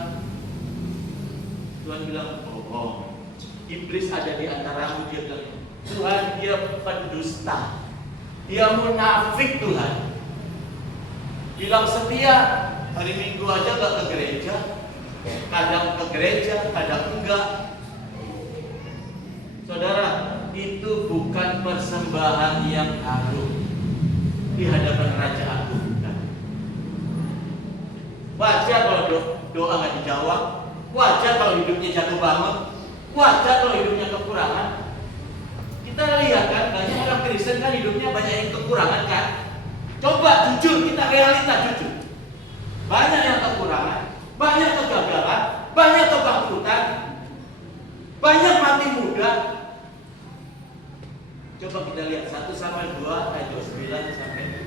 Tuhan bilang, bohong. Iblis ada di antaramu, dia bilang, Tuhan, dia pendusta, dia munafik Tuhan. Bilang setia, hari Minggu aja gak ke gereja, kadang ke gereja, kadang enggak. Saudara, itu bukan persembahan yang harum di hadapan Raja Agung. Bukan. Wajar kalau doa nggak dijawab, wajar kalau hidupnya jatuh bangun, wajar kalau hidupnya kekurangan. Kita lihat kan, banyak orang Kristen kan hidupnya banyak yang kekurangan kan. Coba jujur, kita realita jujur. Banyak yang kekurangan, banyak kegagalan, banyak kebangkrutan, banyak mati muda. Coba kita lihat 1 Samuel 2 ayat 29 sampai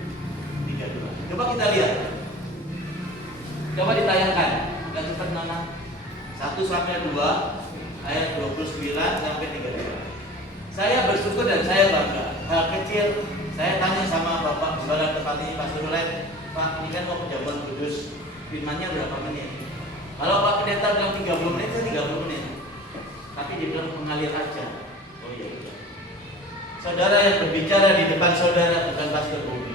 32. Coba kita lihat. Coba ditayangkan. Enggak cepat Nana. 1 Samuel 2 ayat 29 sampai 32. Saya bersyukur dan saya bangga. Hal kecil, saya tanya sama Bapak Saudara Tepati Pak Surulai, Pak, ini kan mau penjamuan kudus, firmannya berapa menit? Kalau Pak Pendeta bilang 30 menit, saya 30 menit. Tapi dia bilang mengalir aja. Oh iya, iya. Saudara yang berbicara di depan saudara bukan Pastor Bobby,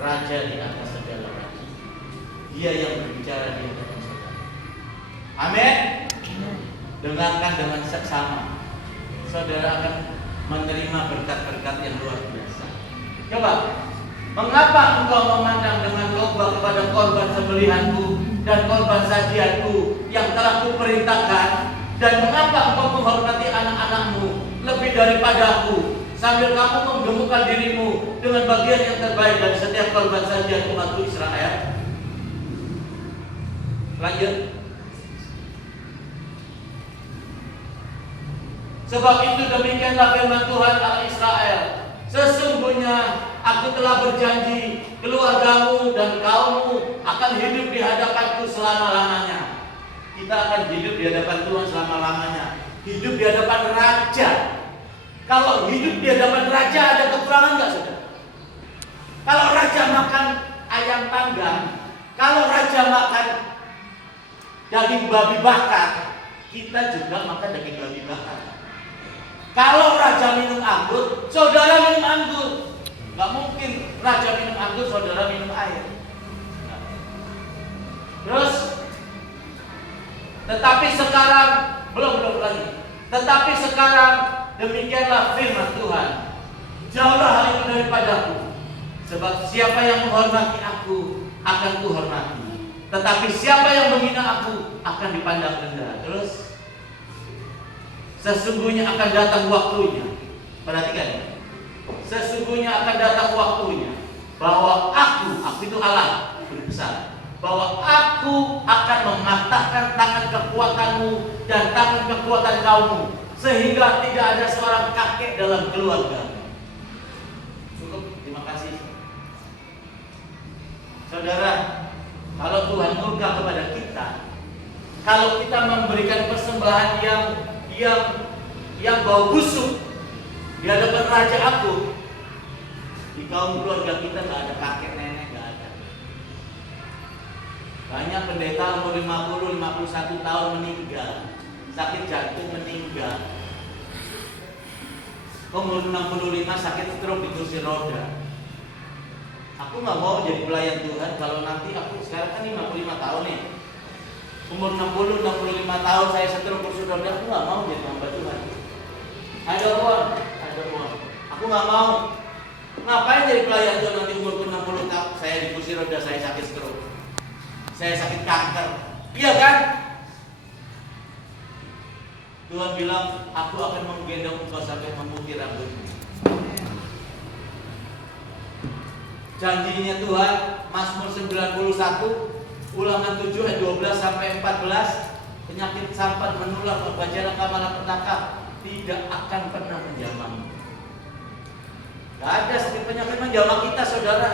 Raja di atas segala raja. Dia yang berbicara di hadapan saudara. Amin. Dengarkan dengan seksama. Saudara akan menerima berkat-berkat yang luar biasa. Coba, mengapa engkau memandang dengan loba kepada korban sembelihanku dan korban sajianku yang telah kuperintahkan? Dan mengapa engkau menghormati anak-anakmu lebih daripadaku, sambil kamu menggemukkan dirimu dengan bagian yang terbaik dari setiap korban sajian umatku Israel? Lanjut. Sebab itu demikianlah firman Tuhan Allah Israel, sesungguhnya aku telah berjanji keluargamu dan kaummu akan hidup di hadapanku selama-lamanya. Kita akan hidup di hadapan Tuhan selama-lamanya. Hidup di hadapan Raja. Kalau hidup di hadapan Raja ada kekurangan nggak, saudara? Kalau Raja makan ayam panggang, kalau Raja makan daging babi bakar, kita juga makan daging babi bakar. Kalau Raja minum anggur, saudara minum anggur. Nggak mungkin Raja minum anggur, saudara minum air. Terus, tetapi sekarang belum lagi. Tetapi sekarang demikianlah firman Tuhan. Jauhlah hal itu daripadaku. Sebab siapa yang menghormati aku akan kuhormati. Tetapi siapa yang menghina aku akan dipandang rendah. Terus, sesungguhnya akan datang waktunya. Perhatikan ya. Sesungguhnya akan datang waktunya bahwa aku itu Allah berbesar, bahwa aku akan mematahkan tangan kekuatanmu dan tangan kekuatan kaummu, sehingga tidak ada seorang kakek dalam keluarga. Cukup, terima kasih. Saudara, kalau Tuhan murka kepada kita, kalau kita memberikan persembahan yang bau busuk di hadapan Raja Agung, di kaum keluarga kita nggak ada kakek nenek, nggak ada. Banyak pendeta umur 50-51 tahun meninggal, sakit jantung meninggal. Umur 65 sakit stroke di kursi roda. Aku nggak mau jadi pelayan Tuhan kalau nanti aku sekarang kan 55 tahun nih. Umur 60-65 tahun saya stroke kursi roda, aku nggak mau jadi hamba Tuhan. Ada uang. Aku nggak mau. Ngapain jadi pelayan Tuhan nanti umur 60 tahun saya di kursi roda, saya sakit stroke, saya sakit kanker, iya kan? Tuhan bilang, aku akan menggendong engkau sampai memutih rambutmu. Janjinya Tuhan, Mazmur 91, Ulangan 7 ayat 12 sampai 14, penyakit sampat menular, berbajalah malapetaka tidak akan pernah menjamah. Gak ada sakit penyakit menjamah kita, saudara.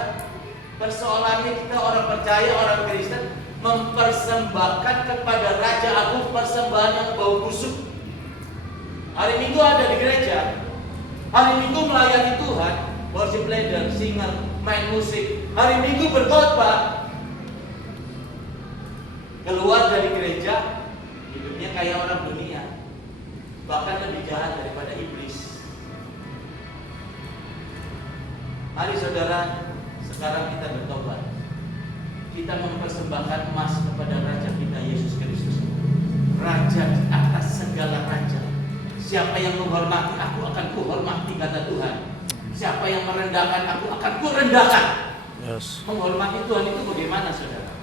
Persoalannya kita orang percaya, orang Kristen mempersembahkan kepada Raja Agung persembahan yang bau busuk. Hari Minggu ada di gereja, hari Minggu melayani Tuhan, worship leader, singer, main musik. Hari Minggu berkhotbah, keluar dari gereja hidupnya kayak orang dunia, bahkan lebih jahat daripada iblis. Mari saudara, sekarang kita bertobat. Kita mempersembahkan emas kepada Raja kita Yesus Kristus, Raja di atas segala raja, Siapa yang menghormati aku akan kuhormati, kata Tuhan. Siapa yang merendahkan aku akan kurendahkan. Yes. Menghormati Tuhan itu bagaimana, saudara?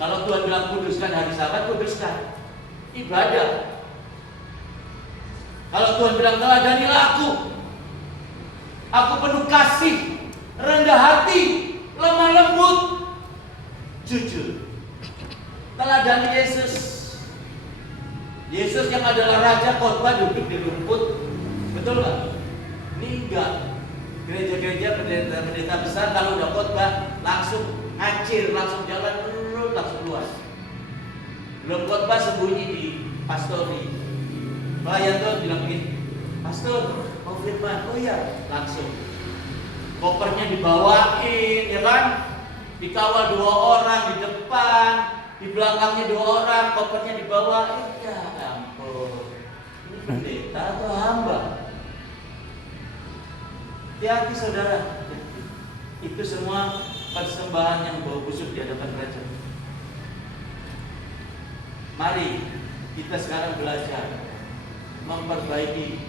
Kalau Tuhan bilang kuduskan hari Sabat, kuduskan. Ibadah. Kalau Tuhan bilang teladanilah aku penuh kasih, rendah hati, lemah lembut, jujur. Teladani Yesus. Yesus yang adalah Raja khotbah duduk di rumput. Betul nggak? Ini enggak. Gereja-gereja pendeta besar kalau udah khotbah langsung ngacir, langsung jalan, langsung keluar. Belum khotbah sembunyi di pastori. Pelayan tuh bilang gini, pastor mau firman, oh iya, langsung. Kopernya dibawain, ya kan? Dikawal 2 orang di depan, di belakangnya 2 orang, kopernya dibawain. Ya ampun, ini pendeta atau hamba? Hati-hati saudara, itu semua persembahan yang bau busuk di hadapan Raja. Mari kita sekarang belajar memperbaiki,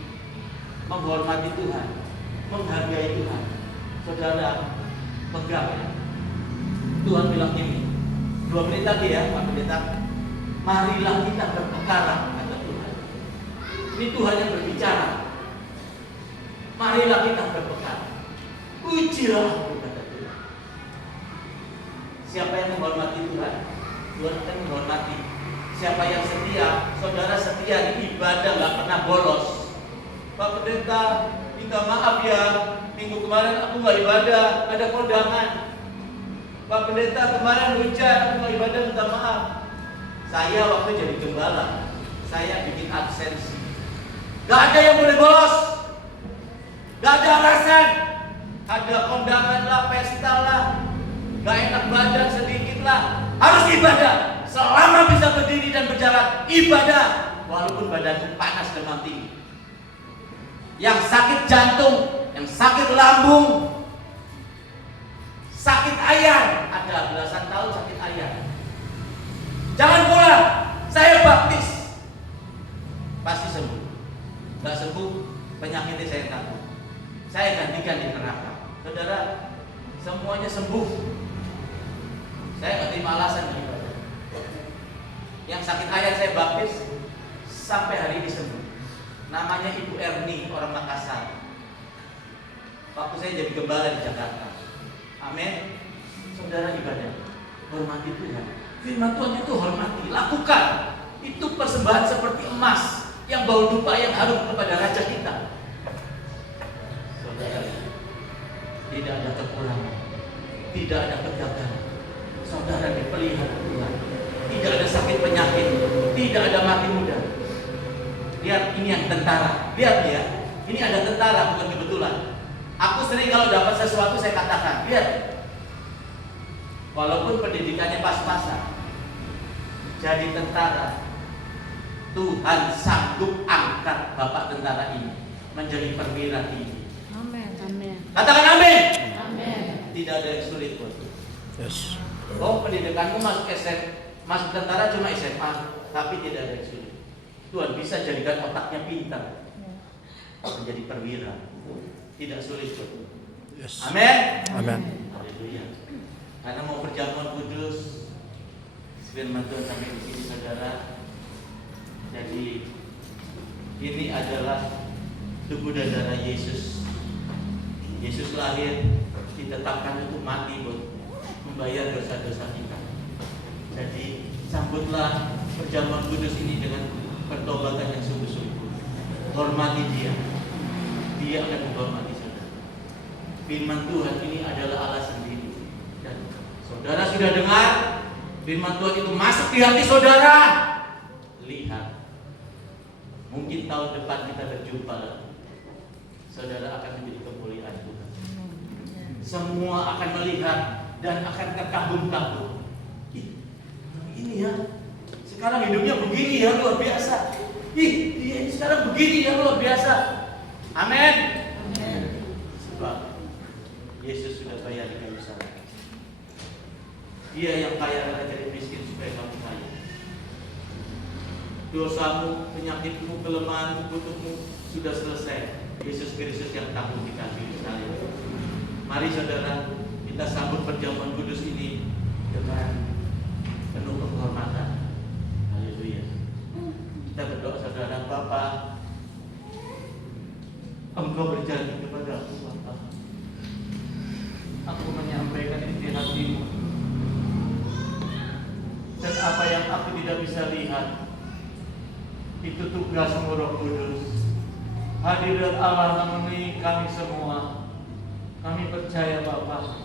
menghormati Tuhan, menghargai Tuhan. Saudara, pegang ya. Tuhan bilang ini 2 menit lagi ya, Pak Pendeta. Marilah kita berperkara, kata Tuhan. Ini Tuhan yang berbicara. Marilah kita berperkara. Ujilah aku, kata Tuhan. Siapa yang menghormati Tuhan, Tuhan akan menghormati. Siapa yang setia, saudara setia di ibadah, gak pernah bolos. Pak Pendeta, minta maaf ya, minggu kemarin aku gak ibadah, ada kondangan. Pak Pendeta, kemarin hujan, aku gak ibadah, minta maaf. Saya waktu jadi gembala, saya bikin absensi. Gak ada yang boleh bolos. Gak ada alasan. Ada kondangan lah, pesta lah, gak enak badan sedikit lah, harus ibadah. Selama bisa berdiri dan berjalan, ibadah. Walaupun badan panas demam tinggi. Yang sakit jantung, yang sakit lambung, sakit ayam, ada belasan tahun sakit ayam. Jangan pulang, saya baptis, pasti sembuh. Gak sembuh, penyakitnya saya takut. Saya gantikan di neraka. Saudara, semuanya sembuh. Saya gak terima alasan beribadah. Yang sakit ayam saya baptis, sampai hari ini sembuh. Namanya Ibu Erni, orang Makassar. Waktu saya jadi gembala di Jakarta. Amin. Saudara ibadah, hormati Tuhan. Firman Tuhan itu hormati, lakukan. Itu persembahan seperti emas yang bau dupa yang harum kepada Raja kita. Saudara, tidak ada kekurangan, tidak ada kegagalan. Saudara dipelihara Tuhan. Tidak ada sakit penyakit, tidak ada mati muda. Lihat ini yang tentara. Lihat ya, ini ada tentara bukan kebetulan. Aku sering kalau dapat sesuatu saya katakan, lihat. Walaupun pendidikannya pas-pasan, jadi tentara, Tuhan sanggup angkat bapak tentara ini menjadi perwira tinggi. Amin. Amin. Katakan amin. Amin. Tidak ada yang sulit buat. Yes. Oh, pendidikanmu masuk masuk tentara cuma SMA, tapi tidak ada yang sulit. Tuhan bisa jadikan otaknya pintar menjadi perwira. Tidak sulit buat. Yes. Amin. Amin. Haleluya. Karena mau perjamuan kudus, firman Tuhan sampai di sini saudara. Jadi ini adalah tubuh dan darah Yesus. Yesus lahir ditetapkan untuk mati buat membayar dosa-dosa kita. Jadi sambutlah perjamuan kudus ini dengan pertobatan yang sungguh-sungguh. Hormati Dia. Dia akan menghormati saudara. Firman Tuhan ini adalah Allah sendiri. Dan saudara sudah dengar firman Tuhan itu masuk di hati saudara. Lihat, mungkin tahun depan kita berjumpa lagi. Saudara akan menjadi kemuliaan Tuhan. Semua akan melihat dan akan terkagum-kagum. Ini ya, sekarang hidupnya begini ya, luar biasa. Dia sekarang begini ya, luar biasa. Amin. Sebab Yesus sudah bayar di kayu salib. Dia yang kaya rela jadi miskin supaya kamu kaya. Dosamu, penyakitmu, kelemahanmu, kutukmu sudah selesai. Yesus Kristus yang tanggung di kayu salib. Mari saudara, kita sambut perjamuan kudus ini dengan penuh penghormatan. Haleluya. Kita berdoa saudara. Bapa, Engkau berjanji kepada aku, Bapa. Aku menyampaikan isi hatimu. Dan apa yang aku tidak bisa lihat, itu tugasmu Roh Kudus. Hadirat Allah memenuhi kami semua. Kami percaya Bapa,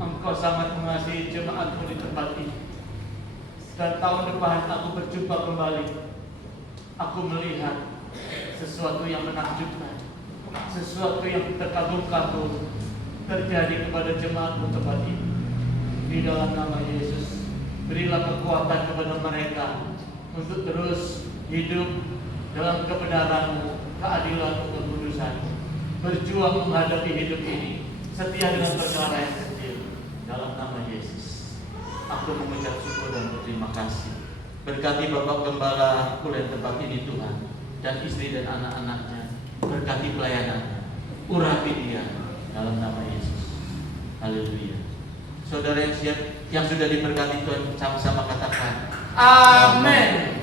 Engkau sangat mengasihi jemaatmu di tempat ini. Dan tahun depan aku berjumpa kembali. Aku melihat sesuatu yang menakjubkan, sesuatu yang terkagum-kagum terjadi kepada jemaatmu tempat ini. Di dalam nama Yesus, berilah kekuatan kepada mereka untuk terus hidup dalam kebenaran-Mu, keadilan-Mu, kekudusan-Mu, berjuang menghadapi hidup ini, setia dengan perkara yang kecil. Dalam nama Yesus, aku mengucap syukur dan berterima kasih. Berkati Bapak Gembala Kulen tempat ini Tuhan, dan istri dan anak-anaknya. Berkati pelayanannya, urapi dia dalam nama Yesus. Haleluya. Saudara yang sudah diberkati Tuhan, sama-sama katakan amin.